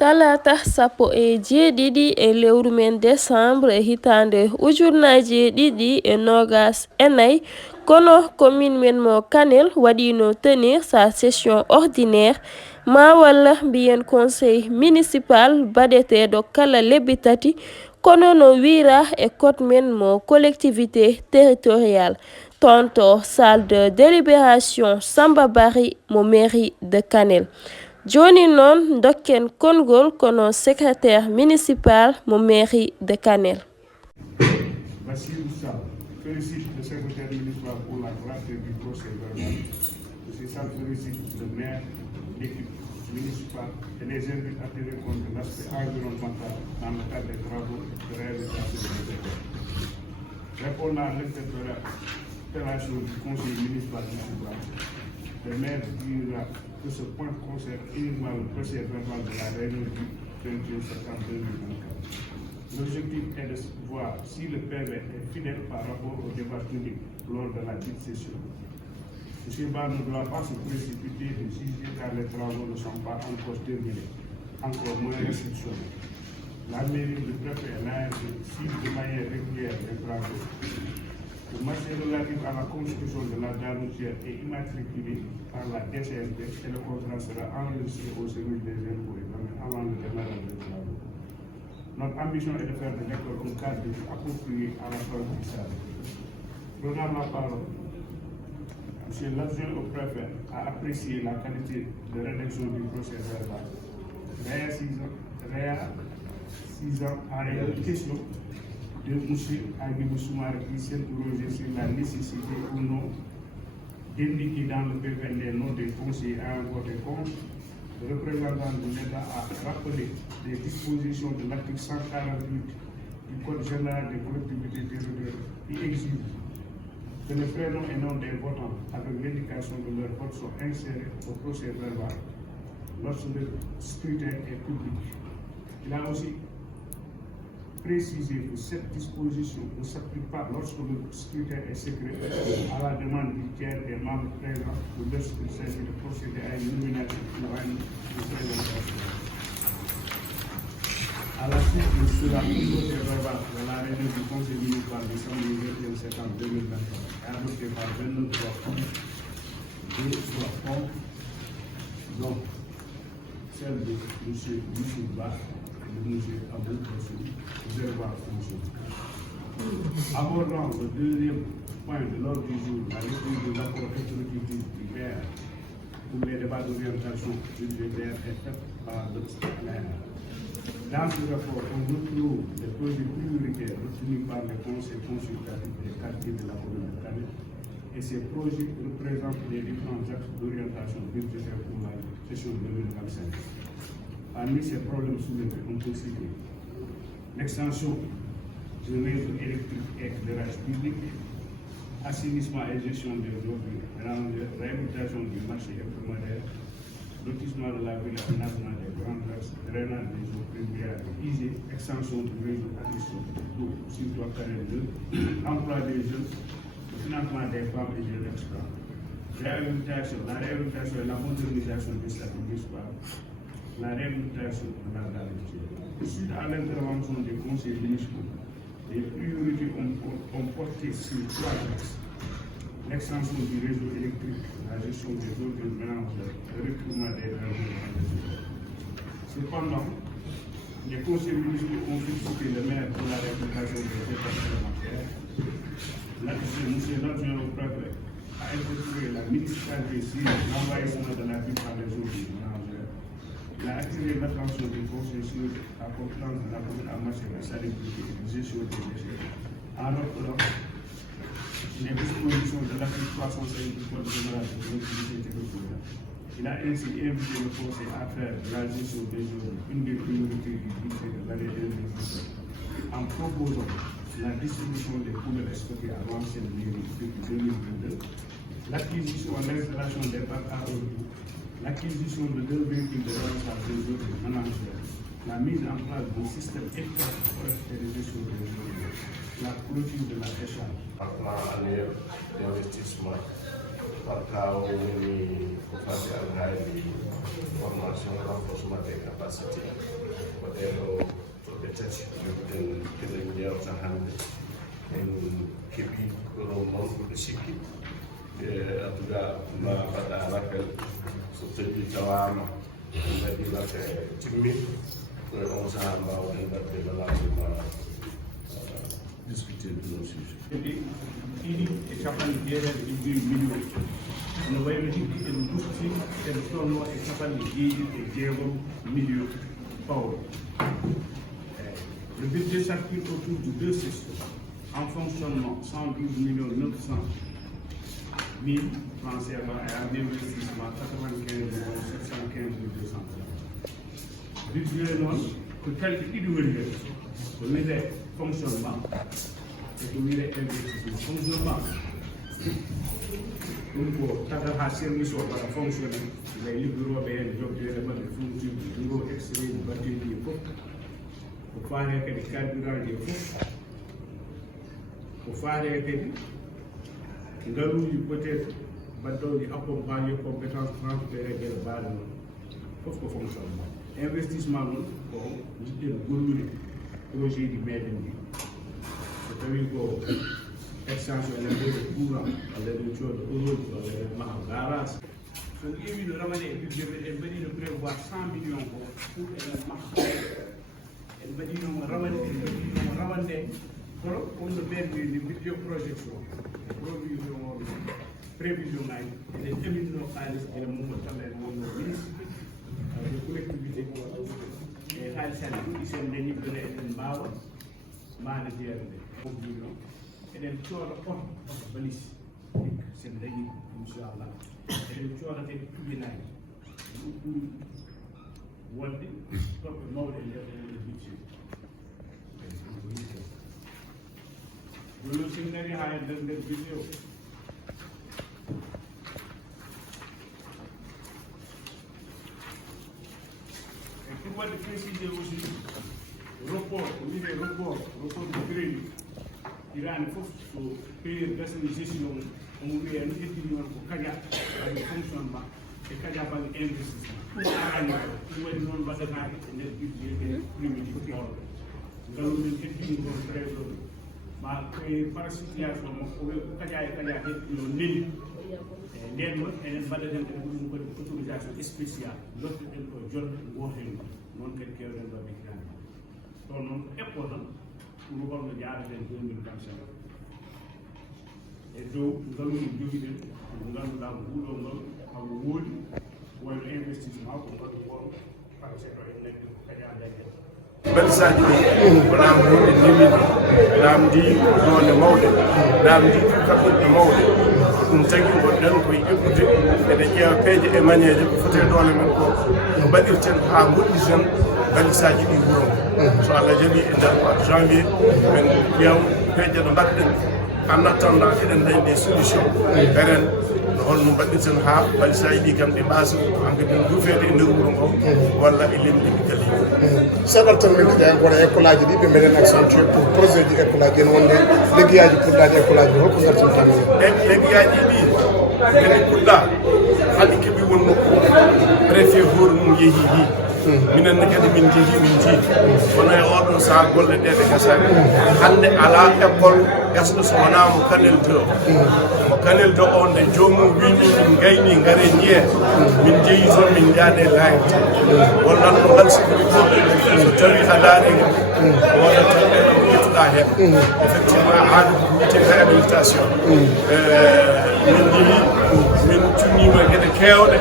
talata sappo e jeeɗiɗi e lewru men décembre hitande ujunnaje ɗiɗi e nogas enayyi kono commune men mo Kanel waɗino tenir sa session ordinaire ma walla mbiyen conseil municipal baɗeteɗo kala lebbi tati kono no wira e code men mo collectivité territoriale tonto salle de délibération Samba Bari mo mairie de Kanel. Joni non dokken kongol kono secrétaire municipal mo mairie de Kanel. Bassirou Sall félicite le secrétaire municipal pour la clarté du procès verbal. M. Sall félicite le maire, l'équipe municipale et les invite à tenir compte de l'aspect environnemental dans le cadre des travaux de réalisation des écoles. Répondant à l'interpellation du conseil municipal de le maire dira que ce point concerne uniquement le procès verbal de la réunion du 21 septembre 2024. L'objectif est de voir si le PV est fidèle par rapport au débat public lors de la dite session. M. Ba ne doit pas se précipiter de juger car les travaux ne sont pas encore terminés, encore moins réceptionnés. La mairie du préfet et l'ARG suivent de manière régulière les travaux. Le marché relatif à la construction de la gare routière est immatriculé par la DCMP et le contrat sera enregistré au service des impôts et domaines avant le démarrage des travaux. Notre ambition est de faire de l'école un cadre de vie approprié à l'apprentissage. Prenant la parole, M. l'adjoint au préfet a apprécié la qualité de rédaction du procès verbal. Réassisant à une question de M. Agibou Soumaré qui s'interrogeait sur la nécessité ou non d'indiquer dans le PV les noms des conseillers à un vote contre. Le représentant de l'État a rappelé les dispositions de l'article 148 du Code général des collectivités territoriales qui exige que les prénoms et noms des votants avec l'indication de leur vote soient insérés au procès verbal lorsque le scrutin est public. Il a aussi précisé que cette disposition ne s'applique pas lorsque le scrutin est secret à la demande du tiers des membres présents ou lorsqu'il s'agit de procéder à une nomination ou à une présentation. À la suite de cela, le procès verbal de la réunion du conseil municipal du samedi 21 septembre 2023 est adopté par 29 voix contre, 2 voix contre, donc celle de M. Youssouf Ba et de M. Abou Kassoum, 0 voix contre. Abordant le deuxième point de l'ordre du jour, la lecture de l'accord exécutif du maire pour les débats d'orientation budgétaire est faite par le maire. Dans ce rapport, on retrouve les projets prioritaires retenus par les conseils consultatifs des quartiers de la commune de Kanel et ces projets représentent les différents axes d'orientation budgétaire pour la session 2025. Parmi ces problèmes soulevés, on peut citer l'extension du réseau électrique et éclairage public, assainissement et gestion des ordures, réhabilitation du marché hebdomadaire, lotissement de la ville, aménagement des grandes axes, drainage des eaux pluviales, hygiène, extension du réseau d'admission d'eau sur Kanel 2, emploi des jeunes, le financement des femmes et des experts, la réhabilitation et la modernisation des statuts municipaux, la réhabilitation de la gare routière. Suite à l'intervention des conseils municipaux, les priorités ont porté sur 3 axes: l'extension du réseau électrique, la gestion des ordures mélangeurs, le recrutement des ingénieurs. Cependant, les conseils municipaux ont sollicité le maire pour la réhabilitation des dépenses parlementaires. Monsieur l'adjoint au préfet a effectué la municipalité sur l'envahissement de la ville par les ordures mélangeurs. Il a attiré l'attention des conseils sur la confiance de la commune en matière de salubrité et de gestion des déchets, en rappelant les dispositions de l'article 305 du Code général des collectivités territoriales. Il a ainsi invité le conseil à faire de la gestion des ordures une des priorités du budget de l'année 2017 en proposant la distribution des poubelles stockées à l'ancienne mairie depuis 2022, l'acquisition et l'installation des bacs à ordures, l'acquisition de 2 véhicules de ramassage des ordures ménagères, la mise en place d'un système efficace de gestion des ordures, la clôture de la échange. Par plan annuel d'investissement par cas où on est formation renforcement des capacités waɗeɗo toɓɓe tati eɗen jewta hannde en keɓi kono noon ɗuɗo sikki en tout cas ma mbaɗa rappel so tawi tawama mbaɗi timmi koye on saha mbawɗen ɗaɓɓe balamima discuter de nos sujets ɗiɗi e capanɗe jeetati e joyi million no wayno hikki en gusti en tonno e capanɗe jeegom million pawɗo. Le budget s'articule autour de deux sessions en fonctionnement 112 millions 900 000 francs CFA et en investissement 95 millions 715 200 francs. Budget non ko calque ɗiɗi woni hen ko wiyete fonctionnement et ko wiyete investissement. Fonctionnement ɗum ko tata ha service o waɗa fonctionné lay liggotoɓe hen jobdeede maɓɓe fourniture bureau extrait batterie e fof ko faate kadi carburant e fof ko faate kadi ngaruuji peut être baddawɗi accompagné compétence transféré nder base noon fof ko fonctionnement. Investissement noon ko jiɗɗen gollude projet ji meɗen ɗi so tawi ko extension ene ɓeyde courant walla eɗen cooda oroji walla en maha garage so ƴeewi no rawane e budget men en mbaɗino prévoir 100 millions ko pour enen maha en mbaɗinomo rawane en mbaɗinomo rawande kono on no ɓen ni budget projection provision o prévision ngaji eɗen ɗaminno haalis ene mumo talla en wonno ministre de collectivité e haalisane ɗuɗi sen dañi bene eɗen mbawa maade jeere nde fof million eɗen cooda oto balise sen dañi inchallah eɗen cooda kadi tubinaji ɗum ɓuri wonde toɓɓe mawɗe e nder ene budget ɗum sin ngari ha e nder budget o pour wadde préciser aussi report ko wiyete report de crédit irani fof so payeur gasani gestion omo wiya no ƴettini on ko kaña waɗi fonctionnement e kaña baŋnge investissement arani ɗum waɗi noon mbaɗanaɗe e nder budget ɓe primiti ɓewɗo ngalumen heddini kon prévɗo ma par situation makko o wi kaña e kaña heddino neni nden noon enen mbaɗaten kadi ɗum kadi autorisation spécial lottoɗen ɗo jonde goten noon kadi kewɗen ɗo ɓekkitani toon noon ko eppo tan pour holno jaaraten 2025 e dow ngaluji jogiɗen ko ngannduɗaa ko huuɗo ngol hago woodi wayno investissement ko mbaɗu won parcelle o en naggi ko kadi a dañen balisaji ɗi ko namdude nimi namdi nonde mawɗe namdi kaɓɓirɗe mawɗe ɗum tagi gonɗen koye ƴeɓɓude eɗen ƴeewa peeje e maneje ko foti ɗone men ko no mbaɗirten ha goɗɗiten balisaji ɗi wuuro so Allah jaaɓi e nder mois de janvier men ƴeew peeje ɗo mbaɗɗen en attendant eɗen dañi des solution pérenne no holno mbaɗirten ha balisaji ɗi kam ɗi mbasa hankkadi duufede e nder wuuro ngo walla e lemɗiɗi kadi saɗal tan min kadi goɗa école aji ɗi ɓe mbeɗen accentué pour projet ji école aji ene wonde liggueyaji puɗɗaji école aji holko gartintan liggueyaji ɗi mene puɗɗa haɗi keeɓi won nokku préfet hoore mum yeehi hi minenne kadi min jeehi min jii kono e oɗon saaha golle ɗe ɗe gasani hande ala école gasɗo so wona mo Kanel 2 mo Kanel 2 o nde jomum wimi min gayni gaare jiye min jeeyi toon min jaade layde wonnan no halsikiri to so tawi a daari woda tan ene mo ƴettuɗa hen effectivement haade ko wiyete réhabilitation min jeehi min cunnima gueɗe kewɗe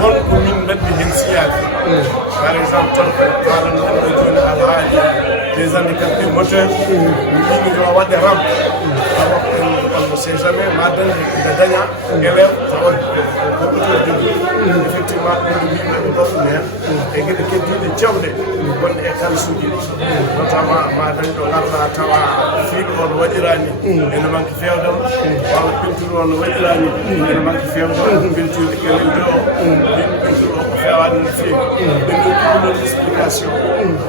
wonko min mbaddi hen siyade par exemple tan ko haalano ɗo joni ala haali des handicapés moteurs mi wimi yo waɗe ram tawa on ne sait jamais ma dañde nde daña élève tawa ko auteur jogi effectivement ɗum ɗo yimɓeɓe goɗɗum hen e gueɗe keddiɗe jawɗe gonɗe e kalsuji notamment ma dañ ɗo garɗa tawa fiiɗo o no waɗirani ene manque fewdam walla peinture o no waɗirani ene manque fewdam peinture Kanel 2 o peinture o ko fewani no feewi ɓe ɗo ɗumɗon explication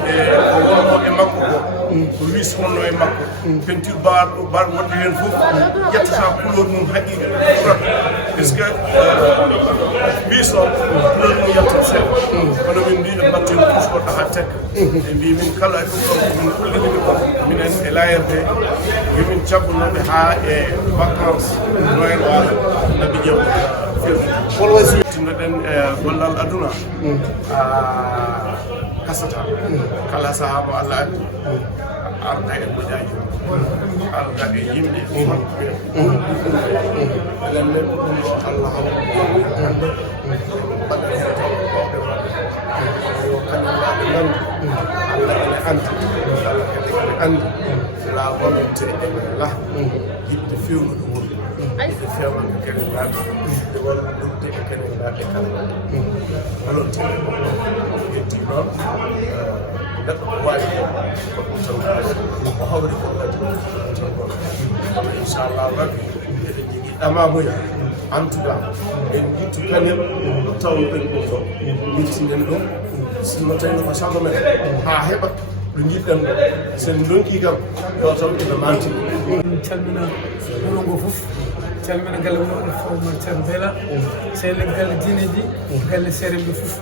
e ko wonno e makko ko ko wis wonno e makko peinture bar wonde hen fof ƴettata couleur mum haqiqa ɓurat est ce que wis o couleur mum yettat seeɗa kono min mbiɗo mbatten tous goɗɗo ha tekka ɓe mbi min kala e ɗum ɗon min kullidini ɗon minen e layerde yomin cabbunoɓe ha e vacance noyen wala naɓe ƴew tinnoɗen gollal aduna kasata kala saha mo Allah addi arda e moƴaji arda e yimɓe wonɓe enen nen ɗum ɗo Allah hande mbaɗen hen tawɓe maɓɓe yo kañum waɓe gandu Allah ene andi Allah kadi ene andi la volonté ene la yiɗde fewnude woni yiɗde fewnande kenen laaɓe yiɗde wallude e kenen laaɓe kala volonté yetti noon neɗɗo ko wawi ko taw ko hawri ko kadi taw inchallah rabbi eɗen jogui ɗamamuya en tout cas en jittu kañum no tawnoɗen ɗum ɗo miltinen ɗum sinno tawi ko sago men ha heɓa ɗo jiɗɗen ɗo sen donki kam yo taw ina manti calmina wuro ngo fof calmina galle woɗo fomar ceerno beela sehli galle diineji galle seremɓe fof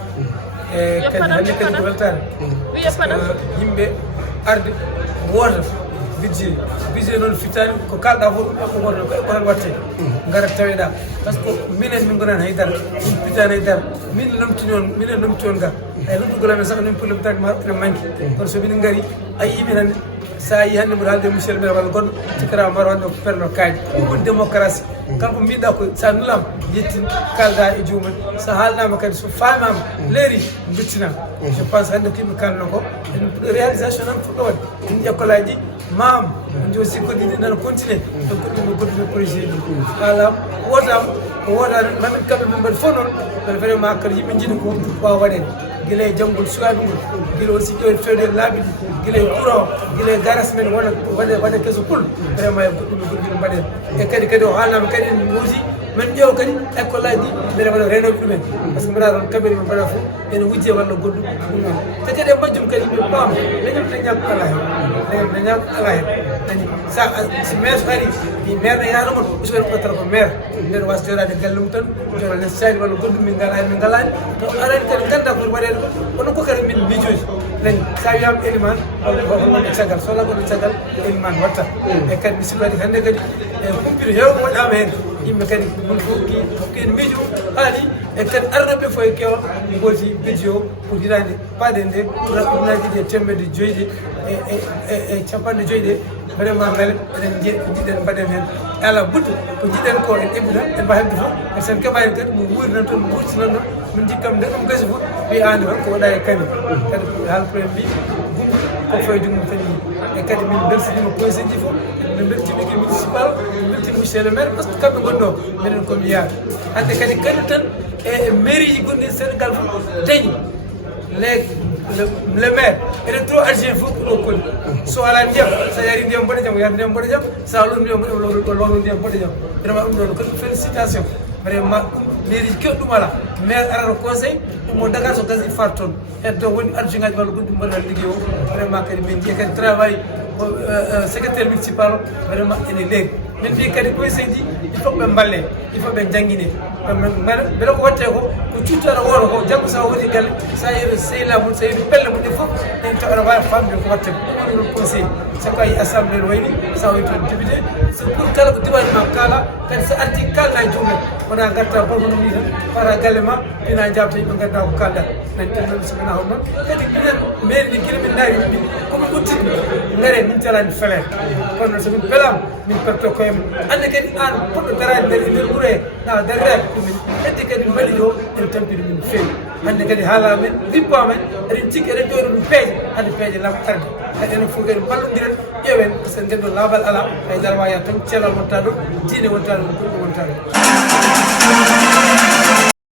e kadi hande kadi ko weltare yimɓe arde woota budget noon fittani ko kalɗa fof ko woto ko tan watte gara taweɗa par ce que minen min gonani haydara min pitani haydara minen lomti on ga ay lomtugol amen saaha min pour lomtade ma ene manque kono so minen gari a yimin hande sa yi hande mboɗo haalde monsieur le maire walla goɗɗo cikkata mbaɗa wande ko perno kaaji ɗum woni démocratie kanko mbiɗa ko sa nulama yettin kalda e joomum so haalnama kadi so famama leeri bettinama je pense hande ko yimɓe kalno ko réalisation nan fuɗɗo wadde ɗin école aji mam jo sikko ɗiɗi nana continue donc ɗum goɗɗude projet ɗi haala wotama ko wotade mamin kamɓe min mbaɗi fof noon ɓe vraiment kadi yimɓe jiiɗi ko wawa waɗede guila e janggol sukaɓe ngol guila aussi ƴew fewde laaɓi ɗi guila e courant guila e garas men waɗe keso pul vraiment e goɗɗude mbaɗen e kadi o haalnama kadi en wuuti min ƴeew kadi école aji ɗi mbeɗa waɗa renoɓe ɗumen par ce que mbiɗa toon kaɓiri mo mbaɗa fof ene wujje walla goɗɗum ɗum noon te kadi e majjum kadi yimɓe paama leñam leñago ala hen leñam leñago ala hen ani si maire so ari maire ne yaɗo mon usuɓe ɓottata ko maire mbeɗa wasa joɗade galle mum tan joɗa necessari walla goɗɗum min ngala hen min ngalani to arani kadi ganda koɗe waɗede ko onon ko kadi min miijoji dañi sa wiyama éliman wonɓe caggal so wala gonɗo caggal éliman watta e kadi mi sikku kadi hande kadi e humpito hewɓe waɗama hen yimɓe kadi ɗum fof kene miijo haali e kadi arnoɓe fof e kewa gooti budget o pour hitande paɗe nde pour ujunaji ɗi e temedde joyyi ɗe e capanɗe joyyi ɗe vraiment beele eɗen jiɗɗen mbaɗen hen ala budde ko jiɗɗen ko en eɓɓita en mba hebde fof e sen keɓani kadi mo wuurinan toon mo wurtinan ɗon min jikkam nde ɗum gasi fof wi ande tan ko waɗa e kañum kadi haalpuen mbi gumɗo ko faye jungum tan yi e kadi min belsinima conseil ji fof min beltima équipe municipal min beltima monsieur le maire par ce que kamɓe gonɗo minen komi yaar hande kadi kadi tan e mairie ji gonɗi Sénégal fof dañi le maire enen trop argent fof ko ɗo koni so ala ndiyam sa yari ndiyam mboɗo jaam yar ndiyam mboɗo jaam sa lon ndiyam lowno ndiyam mboɗo jaam vraiment ɗum ɗon kadi félicitation vraiment mairie ji keɗɗum ala maire arata conseil ɗum mo Dakar so gasi fat toon heddo woni adjoint ngaji walla goɗɗum mbaɗa ligguey o vraiment kadi min jiiya kadi travail secrétaire municipal vraiment ene leegi min mbi kadi conseil ji il faut ɓe mballe il faut ɓe jangguine beele ko watte ko cuttata woto ko janggo sa woni galle sa yeeɗo sehila mum sa yeeɗo pelle mum ɗe fof en taw aɗa wawi famde ko watte ko ɗum ɗon conseil sabu a yi assemblée no wayni sa wayi toon député so pour kala ko diwani ma kaala kadi so arti kalɗa e jomumen wona garta bono ni tan para galle ma ina jabta yimɓe ganda ko kalɗa nan ɗum ɗon so mena hon noon kadi minen mairie ni guila min nawi min komin ɓuttini gaare min calani feleere kono somin beelama min perto koyem ande kadi an poɗɗo garani nder wuuro he na darraki ɗumen hedde kadi mbaɗi o en tampini min feewi hande kadi haala men rippa men eɗen cikki eɗen ƴoyno ɗum peeje hande peeje lam arde kadi enen fof kadi mballodiren ƴeewen par ce que ngenɗo laabal ala haydara waya tan celal wonta ɗo diine wonta ɗo goɗɗum wonta ɗo